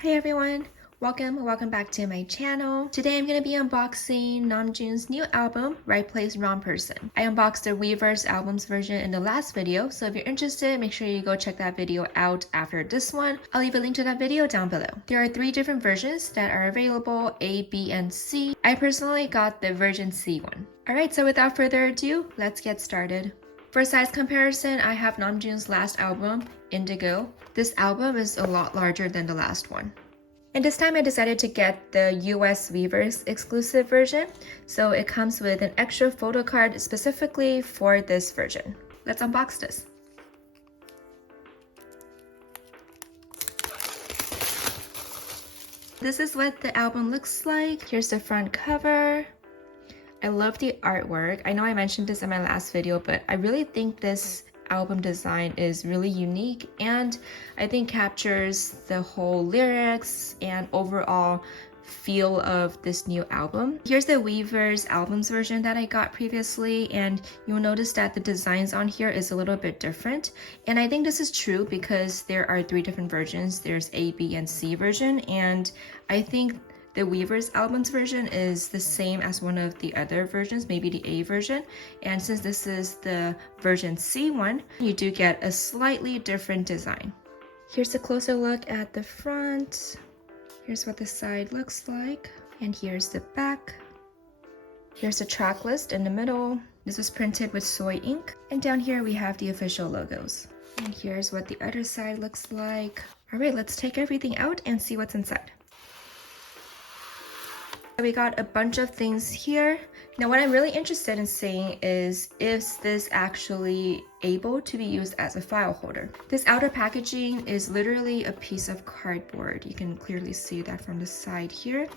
Hey everyone, welcome back to my channel. Today I'm going to be unboxing Namjoon's new album, Right Place, Wrong Person. I unboxed the WEVERSE albums version in the last video, so if you're interested, make sure you go check that video out after this one. I'll leave a link to that video down below. There are 3 different versions that are available, A, B, and C. I personally got the version C one. Alright, so without further ado, let's get started. For size comparison, I have Namjoon's last album, INDIGO. This album is a lot larger than the last one. And this time I decided to get the US WEVERSE exclusive version, so it comes with an extra photo card specifically for this version. Let's unbox this. This is what the album looks like. Here's the front cover. I love the artwork. I know I mentioned this in my last video, but I really think this album design is really unique and I think captures the whole lyrics and overall feel of this new album. Here's the WEVERSE albums version that I got previously, and you'll notice that the designs on here is a little bit different, and I think this is true because there are 3 different versions. There's A, B, and C version, and I think the WEVERSE albums version is the same as one of the other versions, maybe the A version. And since this is the version C one, you do get a slightly different design. Here's a closer look at the front. Here's what the side looks like. And here's the back. Here's the track list in the middle. This was printed with soy ink. And down here we have the official logos. And here's what the other side looks like. All right, let's take everything out and see what's inside. We got a bunch of things here. Now what I'm really interested in seeing is this actually able to be used as a file holder. This outer packaging is literally a piece of cardboard. You can clearly see that from the side here.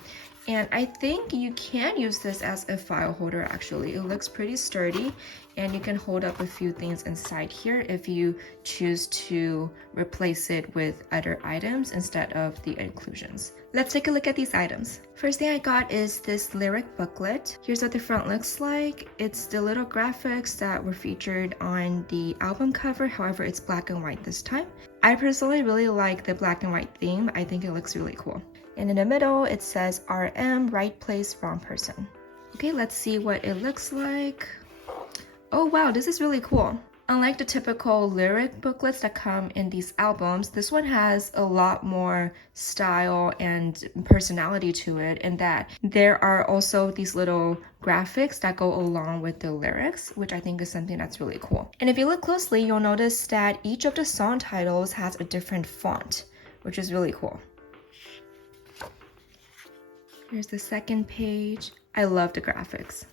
And I think you can use this as a file holder actually. It looks pretty sturdy and you can hold up a few things inside here if you choose to replace it with other items instead of the inclusions. Let's take a look at these items. First thing I got is this lyric booklet. Here's what the front looks like. It's the little graphics that were featured on the album cover, however it's black and white this time. I personally really like the black and white theme. I think it looks really cool. And in the middle, it says RM, right place, wrong person. Okay, let's see what it looks like. Oh wow, this is really cool. Unlike the typical lyric booklets that come in these albums, this one has a lot more style and personality to it, in that there are also these little graphics that go along with the lyrics, which I think is something that's really cool. And if you look closely, you'll notice that each of the song titles has a different font, which is really cool. Here's the second page. I love the graphics.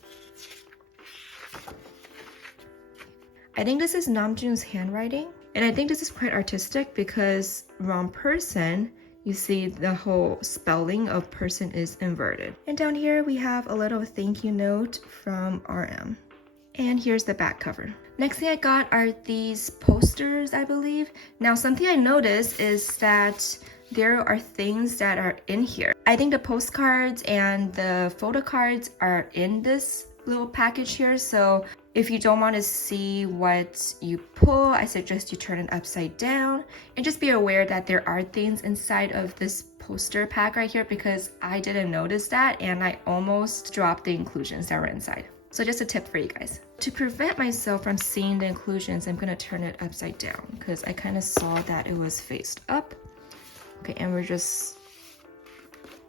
I think this is Namjoon's handwriting, and I think this is quite artistic because wrong person, you see the whole spelling of person is inverted. And down here we have a little thank you note from RM. And here's the back cover. Next thing I got are these posters, I believe. Now something I noticed is that there are things that are in here. I think the postcards and the photocards are in this little package here, so if you don't want to see what you pull, I suggest you turn it upside down, and just be aware that there are things inside of this poster pack right here because I didn't notice that and I almost dropped the inclusions that were inside. So just a tip for you guys. To prevent myself from seeing the inclusions, I'm gonna turn it upside down because I kind of saw that it was faced up. Okay, and we're just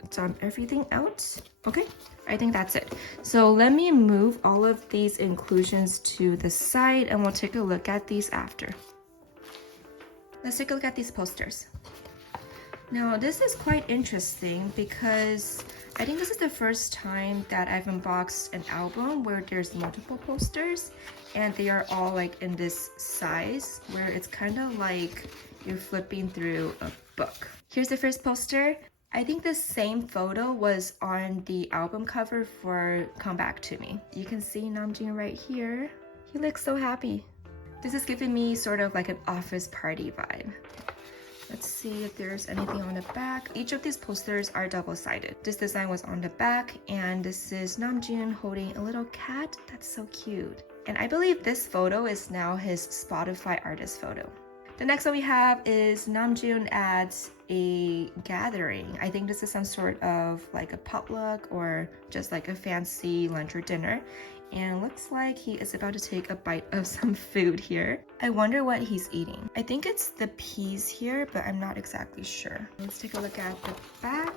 dump everything out. Okay, I think that's it. So let me move all of these inclusions to the side and we'll take a look at these after. Let's take a look at these posters. Now this is quite interesting because I think this is the first time that I've unboxed an album where there's multiple posters and they are all like in this size where it's kind of like you're flipping through a book. Here's the first poster. I think the same photo was on the album cover for Come Back to Me. You can see Namjoon right here. He looks so happy. This is giving me sort of like an office party vibe. Let's see if there's anything on the back. Each of these posters are double-sided. This design was on the back, and this is Namjoon holding a little cat. That's so cute. And I believe this photo is now his Spotify artist photo. The next one we have is Namjoon at a gathering. I think this is some sort of like a potluck or just like a fancy lunch or dinner. And it looks like he is about to take a bite of some food here. I wonder what he's eating. I think it's the peas here, but I'm not exactly sure. Let's take a look at the back.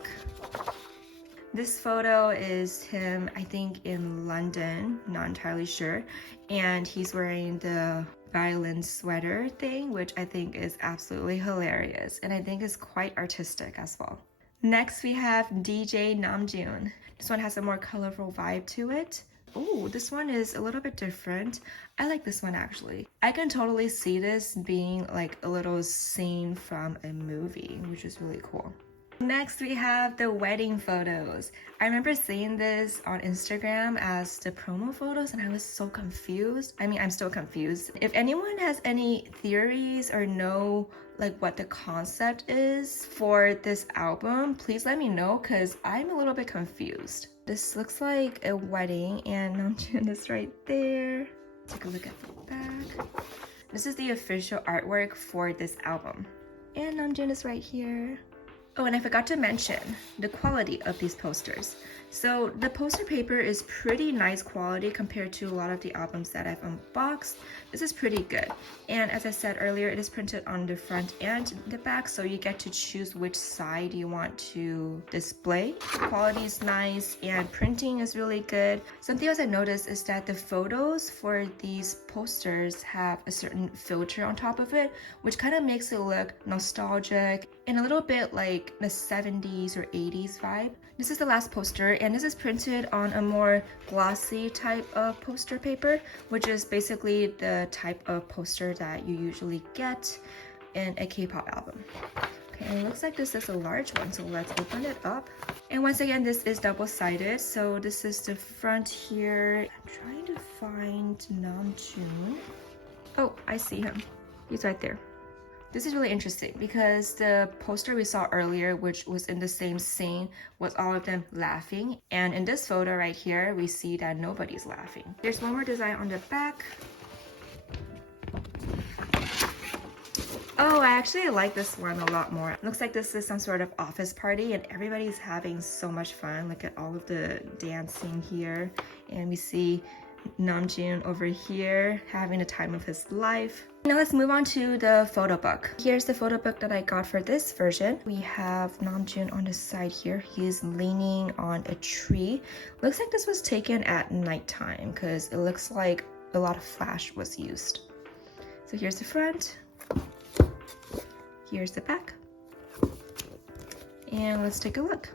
This photo is him, I think, in London, not entirely sure. And he's wearing the violin sweater thing, which I think is absolutely hilarious. And I think is quite artistic as well. Next, we have DJ Namjoon. This one has a more colorful vibe to it. Oh, this one is a little bit different. I like this one actually. I can totally see this being like a little scene from a movie, which is really cool. Next, we have the wedding photos. I remember seeing this on Instagram as the promo photos and I was so confused. I mean, I'm still confused. If anyone has any theories or know like what the concept is for this album, please let me know because I'm a little bit confused. This looks like a wedding and Namjoon is right there. Take a look at the back. This is the official artwork for this album. And Namjoon is right here. Oh, and I forgot to mention the quality of these posters. So the poster paper is pretty nice quality compared to a lot of the albums that I've unboxed. This is pretty good. And as I said earlier, it is printed on the front and the back, so you get to choose which side you want to display. Quality is nice and printing is really good. Something else I noticed is that the photos for these posters have a certain filter on top of it, which kind of makes it look nostalgic and a little bit like the 70s or 80s vibe. This is the last poster and this is printed on a more glossy type of poster paper, which is basically the type of poster that you usually get in a K-pop album. Okay, and it looks like this is a large one, so let's open it up. And once again, this is double-sided, so this is the front here. I'm trying to find Namjoon. Oh, I see him. He's right there. This is really interesting because the poster we saw earlier, which was in the same scene, was all of them laughing. And in this photo right here, we see that nobody's laughing. There's one more design on the back. Oh, I actually like this one a lot more. It looks like this is some sort of office party and everybody's having so much fun. Look at all of the dancing here. And we see Namjoon over here having the time of his life. Now let's move on to the photo book. Here's the photo book that I got for this version. We have Namjoon on the side here. He's leaning on a tree. Looks like this was taken at nighttime because it looks like a lot of flash was used. So here's the front. Here's the back. And let's take a look.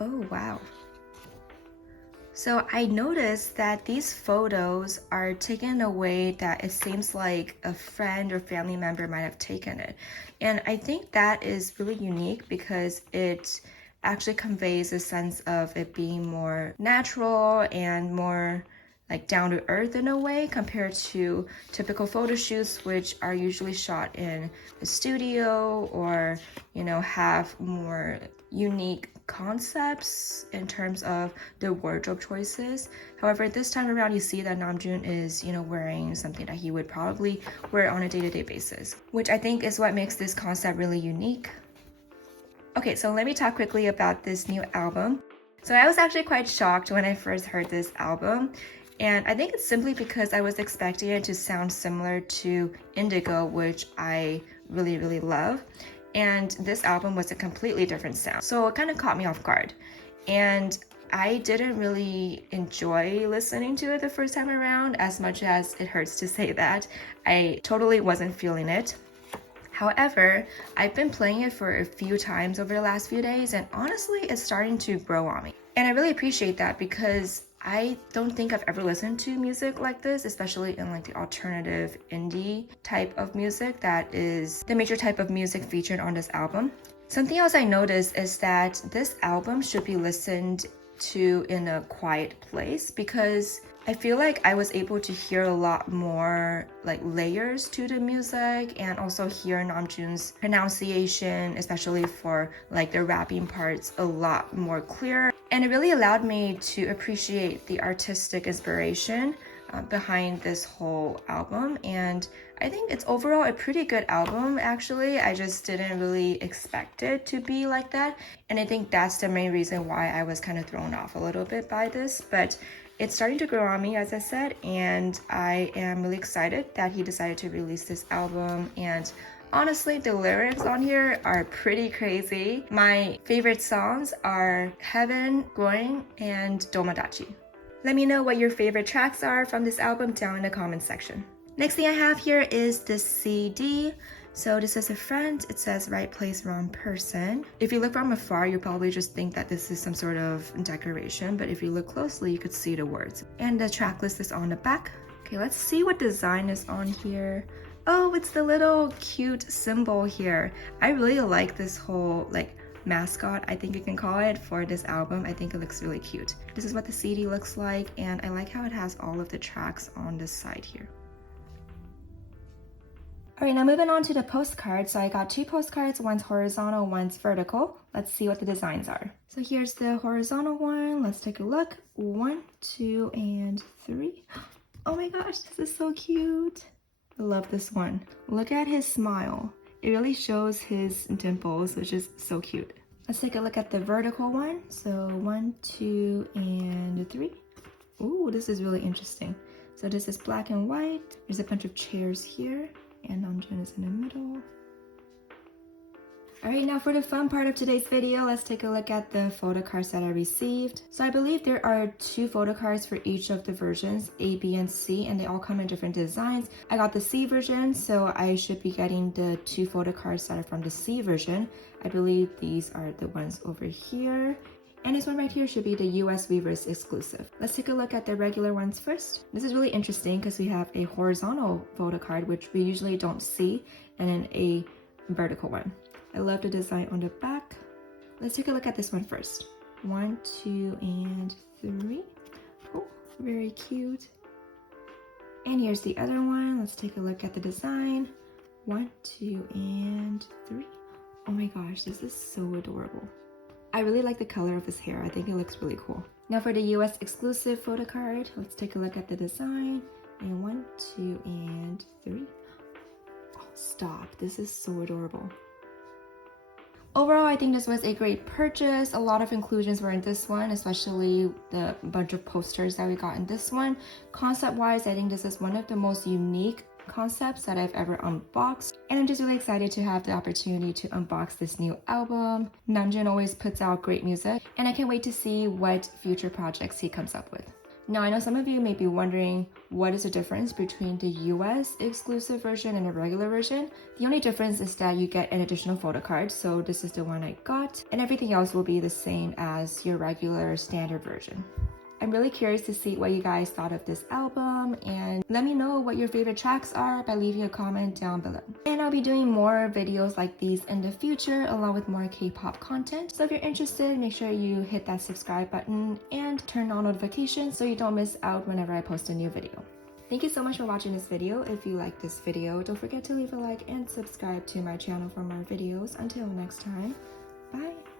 Oh, wow. So I noticed that these photos are taken in a way that it seems like a friend or family member might have taken it. And I think that is really unique because it actually conveys a sense of it being more natural and more like down to earth in a way compared to typical photo shoots, which are usually shot in a studio or, you know, have more unique concepts in terms of the wardrobe choices. However, this time around you see that Namjoon is, you know, wearing something that he would probably wear on a day-to-day basis, which I think is what makes this concept really unique. Okay, so let me talk quickly about this new album. So I was actually quite shocked when I first heard this album. And I think it's simply because I was expecting it to sound similar to INDIGO, which I really, really love. And this album was a completely different sound. So it kind of caught me off guard. And I didn't really enjoy listening to it the first time around, as much as it hurts to say that. I totally wasn't feeling it. However, I've been playing it for a few times over the last few days, and honestly, it's starting to grow on me. And I really appreciate that because I don't think I've ever listened to music like this, especially in like the alternative indie type of music that is the major type of music featured on this album. Something else I noticed is that this album should be listened to in a quiet place because I feel like I was able to hear a lot more like layers to the music and also hear Namjoon's pronunciation, especially for like the rapping parts, a lot more clear. And it really allowed me to appreciate the artistic inspiration behind this whole album, and I think it's overall a pretty good album actually. I just didn't really expect it to be like that, and I think that's the main reason why I was kind of thrown off a little bit by this, but it's starting to grow on me, as I said, and I am really excited that he decided to release this album. And honestly, the lyrics on here are pretty crazy. My favorite songs are Heaven, Going, and Domadachi. Let me know what your favorite tracks are from this album down in the comments section. Next thing I have here is the CD. So this is a front. It says right place, wrong person. If you look from afar, you'll probably just think that this is some sort of decoration, but if you look closely, you could see the words. And the track list is on the back. Okay, let's see what design is on here. Oh, it's the little cute symbol here. I really like this whole like mascot, I think you can call it, for this album. I think it looks really cute. This is what the CD looks like, and I like how it has all of the tracks on this side here. All right, now moving on to the postcards. So I got 2 postcards, one's horizontal, one's vertical. Let's see what the designs are. So here's the horizontal one. Let's take a look. 1, 2, and 3. Oh my gosh, this is so cute. I love this one. Look at his smile. It really shows his dimples, which is so cute. Let's take a look at the vertical one. So 1, 2, and 3. Ooh, this is really interesting. So this is black and white. There's a bunch of chairs here, and Namjoon is in the middle. All right, now for the fun part of today's video, let's take a look at the photo cards that I received. So I believe there are 2 photo cards for each of the versions, A, B, and C, and they all come in different designs. I got the C version, so I should be getting the 2 photo cards that are from the C version. I believe these are the ones over here. And this one right here should be the US Weverse exclusive. Let's take a look at the regular ones first. This is really interesting because we have a horizontal photo card, which we usually don't see, and then a vertical one. I love the design on the back. Let's take a look at this one first. 1, 2, and 3. Oh, very cute. And here's the other one. Let's take a look at the design. 1, 2, and 3. Oh my gosh, this is so adorable. I really like the color of his hair. I think it looks really cool. Now for the US exclusive photo card, let's take a look at the design. And 1, 2, and 3. Oh, stop. This is so adorable. Overall, I think this was a great purchase. A lot of inclusions were in this one, especially the bunch of posters that we got in this one. Concept-wise, I think this is one of the most unique concepts that I've ever unboxed, and I'm just really excited to have the opportunity to unbox this new album. Namjoon always puts out great music, and I can't wait to see what future projects he comes up with. Now, I know some of you may be wondering what is the difference between the US exclusive version and the regular version. The only difference is that you get an additional photo card, so this is the one I got, and everything else will be the same as your regular standard version. I'm really curious to see what you guys thought of this album, and let me know what your favorite tracks are by leaving a comment down below. And I'll be doing more videos like these in the future, along with more K-pop content. So if you're interested, make sure you hit that subscribe button and turn on notifications so you don't miss out whenever I post a new video. Thank you so much for watching this video. If you like this video, don't forget to leave a like and subscribe to my channel for more videos. Until next time, bye!